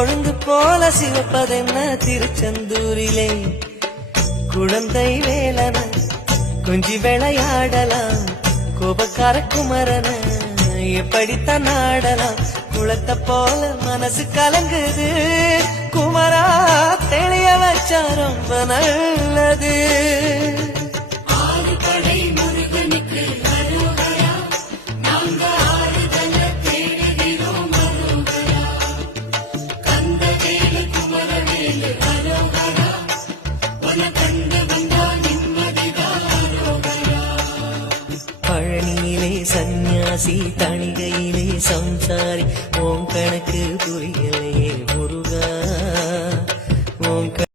கொழுந்து போல சிவப்பதென்ன திருச்செந்தூரிலே குழந்தை வேலன கொஞ்சி விளையாடலாம் கோபக்கார குமரன எப்படித்தான் ஆடலாம் குளத்தை போல மனசு கலங்குது குமரா தெளிய வச்சா ரொம்ப